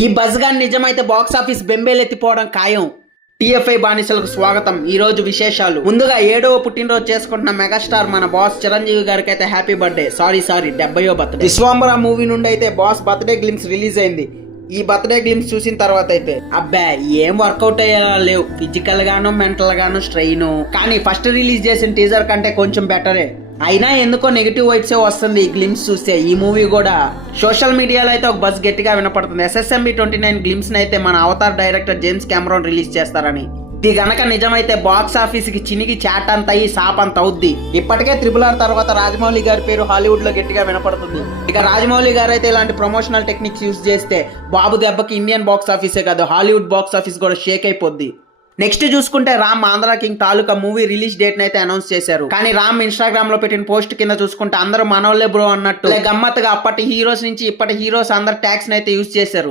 ఈ బజ్ నిజమైతే box office బెంబేలెత్తిపోవడం ఖాయం. టీఎఫ్ఐ బానిసలకు స్వాగతం. ఈ రోజు విశేషాలు. ముందుగా ఏడవ పుట్టినరోజు చేసుకుంటున్న మెగాస్టార్ మన బాస్ చిరంజీవి గారికి అయితే హ్యాపీ బర్త్డే. సారీ సారీ డెబ్బయో బర్త్డే. విశ్వాంబర మూవీ నుండి అయితే బాస్ బర్త్డే గ్లిమ్స్ రిలీజ్ అయింది. ఈ బర్త్డే గ్లిమ్స్ చూసిన తర్వాత అయితే అబ్బా ఏం వర్కౌట్ అయ్యేలా లేవు. ఫిజికల్ గాను మెంటల్ గాను స్ట్రెయిన్. కానీ ఫస్ట్ రిలీజ్ చేసిన టీజర్ కంటే కొంచెం బెటరే. అయినా ఎందుకో నెగిటివ్ వైబ్సే వస్తుంది ఈ గ్లిమ్స్ చూస్తే. ఈ మూవీ కూడా. సోషల్ మీడియాలో అయితే ఒక బస్ గట్టిగా వినపడుతుంది. ఎస్ఎస్ఎంబి ట్వంటీ నైన్ గ్లిమ్స్ అయితే మన Avatar director James Cameron release చేస్తారని. ఇది గనక నిజమైతే బాక్స్ ఆఫీస్కి చినిగి చాట్ అంత అయ్యి సాప్ అంత అవుద్ది. ఇప్పటికే త్రిపుల్ ఆర్ తర్వాత రాజమౌళి గారి పేరు హాలీవుడ్లో గట్టిగా వినపడుతుంది. ఇక రాజమౌళి గారు అయితే ఇలాంటి ప్రమోషనల్ టెక్నిక్స్ యూజ్ చేస్తే బాబు దెబ్బకి ఇండియన్ బాక్స్ ఆఫీసే కాదు హాలీవుడ్ బాక్స్ ఆఫీస్ కూడా షేక్ అయిపోద్ది. నెక్స్ట్ చూసుకుంటే Ram Andhra king Taluka movie release date అయితే అనౌన్స్ చేశారు. కానీ రామ్ ఇన్స్టాగ్రామ్లో పెట్టిన పోస్ట్ కింద చూసుకుంటే అందరూ మనోళ్ళే బ్రో అన్నట్టు. గమ్మత్తుగా అప్పటి హీరోస్ నుంచి ఇప్పటి హీరోస్ అందరు ట్యాక్స్ అయితే యూజ్ చేశారు.